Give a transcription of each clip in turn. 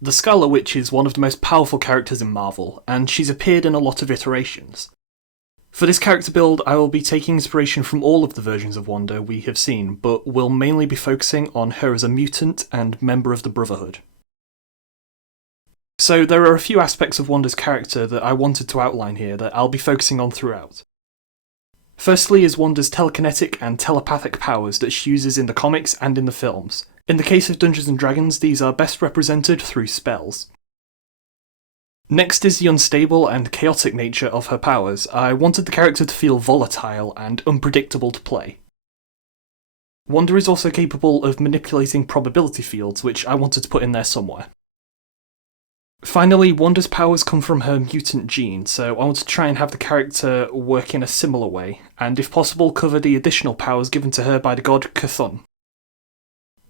The Scarlet Witch is one of the most powerful characters in Marvel, and she's appeared in a lot of iterations. For this character build, I will be taking inspiration from all of the versions of Wanda we have seen, but will mainly be focusing on her as a mutant and member of the Brotherhood. So there are a few aspects of Wanda's character that I wanted to outline here that I'll be focusing on throughout. Firstly is Wanda's telekinetic and telepathic powers that she uses in the comics and in the films. In the case of Dungeons & Dragons, these are best represented through spells. Next is the unstable and chaotic nature of her powers. I wanted the character to feel volatile and unpredictable to play. Wanda is also capable of manipulating probability fields, which I wanted to put in there somewhere. Finally, Wanda's powers come from her mutant gene, so I want to try and have the character work in a similar way, and if possible cover the additional powers given to her by the god Chthon.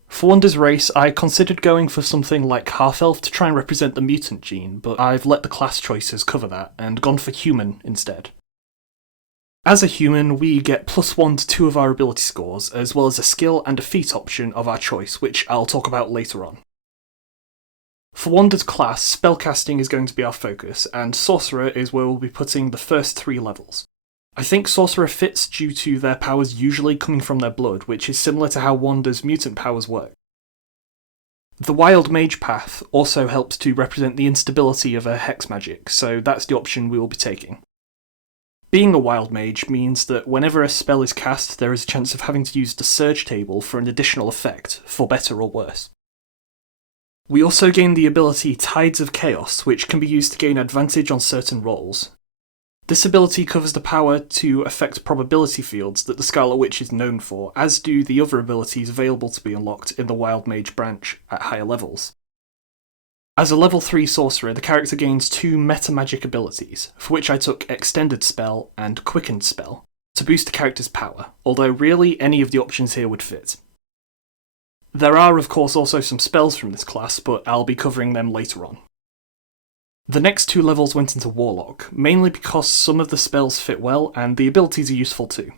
For Wanda's race, I considered going for something like half-elf to try and represent the mutant gene, but I've let the class choices cover that, and gone for human instead. As a human, we get +1 to 2 of our ability scores, as well as a skill and a feat option of our choice, which I'll talk about later on. For Wanda's class, spellcasting is going to be our focus, and Sorcerer is where we'll be putting the first 3 levels. I think Sorcerer fits due to their powers usually coming from their blood, which is similar to how Wanda's mutant powers work. The Wild Mage path also helps to represent the instability of her hex magic, so that's the option we will be taking. Being a Wild Mage means that whenever a spell is cast, there is a chance of having to use the Surge table for an additional effect, for better or worse. We also gain the ability Tides of Chaos, which can be used to gain advantage on certain rolls. This ability covers the power to affect probability fields that the Scarlet Witch is known for, as do the other abilities available to be unlocked in the Wild Mage branch at higher levels. As a level 3 sorcerer, the character gains 2 meta magic abilities, for which I took Extended Spell and Quickened Spell, to boost the character's power, although really any of the options here would fit. There are of course also some spells from this class, but I'll be covering them later on. The next 2 levels went into Warlock, mainly because some of the spells fit well and the abilities are useful too.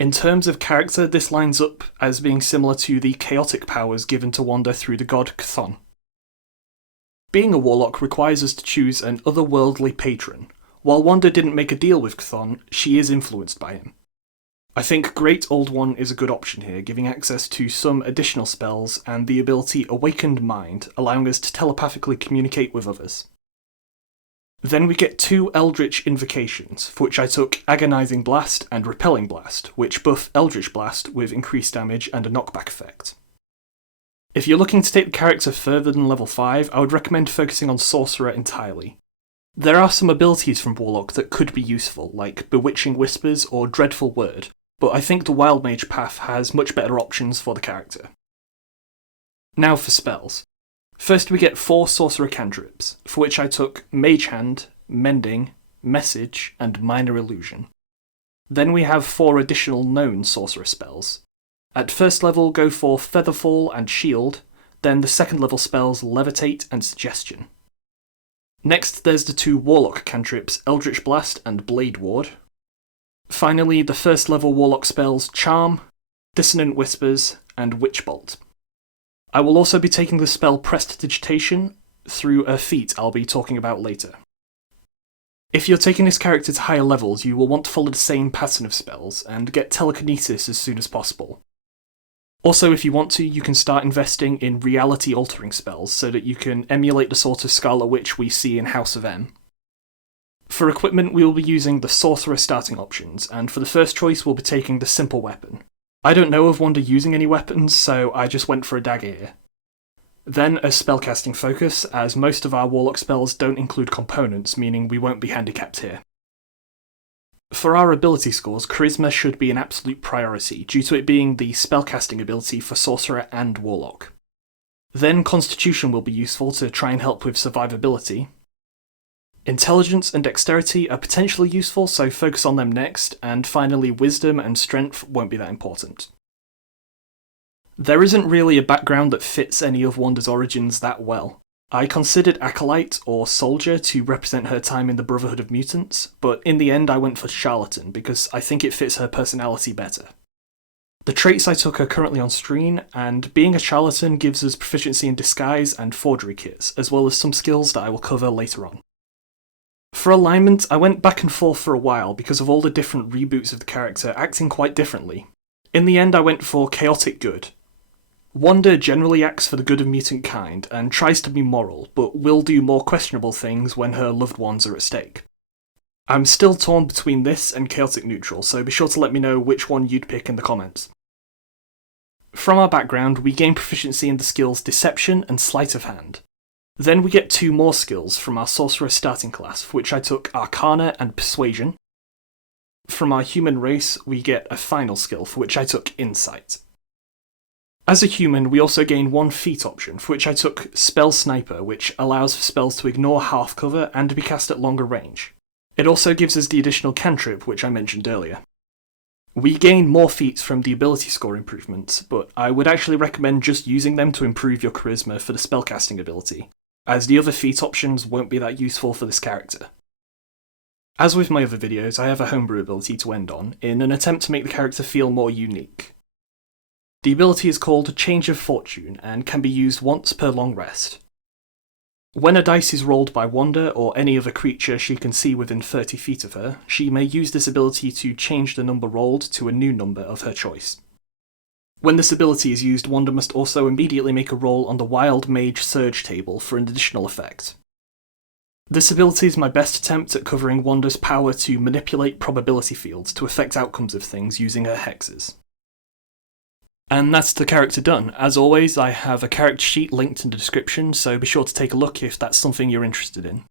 In terms of character, this lines up as being similar to the chaotic powers given to Wanda through the god Chthon. Being a Warlock requires us to choose an otherworldly patron. While Wanda didn't make a deal with Chthon, she is influenced by him. I think Great Old One is a good option here, giving access to some additional spells and the ability Awakened Mind, allowing us to telepathically communicate with others. Then we get 2 Eldritch Invocations, for which I took Agonizing Blast and Repelling Blast, which buff Eldritch Blast with increased damage and a knockback effect. If you're looking to take the character further than level 5, I would recommend focusing on Sorcerer entirely. There are some abilities from Warlock that could be useful, like Bewitching Whispers or Dreadful Word, but I think the Wild Mage path has much better options for the character. Now for spells. First we get 4 Sorcerer cantrips, for which I took Mage Hand, Mending, Message, and Minor Illusion. Then we have 4 additional known Sorcerer spells. At first level go for Featherfall and Shield, then the second level spells Levitate and Suggestion. Next there's the 2 Warlock cantrips Eldritch Blast and Blade Ward. Finally, the first level Warlock spells Charm, Dissonant Whispers, and Witch Bolt. I will also be taking the spell Prestidigitation through a feat I'll be talking about later. If you're taking this character to higher levels, you will want to follow the same pattern of spells, and get Telekinesis as soon as possible. Also, if you want to, you can start investing in reality-altering spells, so that you can emulate the sort of Scarlet Witch we see in House of M. For equipment, we will be using the Sorcerer starting options, and for the first choice we'll be taking the Simple Weapon. I don't know of Wanda using any weapons, so I just went for a dagger here. Then a spellcasting focus, as most of our Warlock spells don't include components, meaning we won't be handicapped here. For our ability scores, Charisma should be an absolute priority, due to it being the spellcasting ability for Sorcerer and Warlock. Then Constitution will be useful to try and help with survivability. Intelligence and Dexterity are potentially useful, so focus on them next, and finally Wisdom and Strength won't be that important. There isn't really a background that fits any of Wanda's origins that well. I considered Acolyte or Soldier to represent her time in the Brotherhood of Mutants, but in the end I went for Charlatan because I think it fits her personality better. The traits I took are currently on screen, and being a charlatan gives us proficiency in disguise and forgery kits, as well as some skills that I will cover later on. For alignment, I went back and forth for a while because of all the different reboots of the character acting quite differently. In the end, I went for chaotic good. Wanda generally acts for the good of mutant kind and tries to be moral, but will do more questionable things when her loved ones are at stake. I'm still torn between this and chaotic neutral, so be sure to let me know which one you'd pick in the comments. From our background, we gain proficiency in the skills Deception and Sleight of Hand. Then we get 2 more skills from our Sorcerer starting class, for which I took Arcana and Persuasion. From our human race, we get a final skill, for which I took Insight. As a human, we also gain 1 feat option, for which I took Spell Sniper, which allows for spells to ignore half cover and to be cast at longer range. It also gives us the additional cantrip, which I mentioned earlier. We gain more feats from the ability score improvements, but I would actually recommend just using them to improve your charisma for the spellcasting ability, as the other feat options won't be that useful for this character. As with my other videos, I have a homebrew ability to end on, in an attempt to make the character feel more unique. The ability is called Change of Fortune, and can be used once per long rest. When a dice is rolled by Wanda or any other creature she can see within 30 feet of her, she may use this ability to change the number rolled to a new number of her choice. When this ability is used, Wanda must also immediately make a roll on the Wild Mage Surge table for an additional effect. This ability is my best attempt at covering Wanda's power to manipulate probability fields to affect outcomes of things using her hexes. And that's the character done. As always, I have a character sheet linked in the description, so be sure to take a look if that's something you're interested in.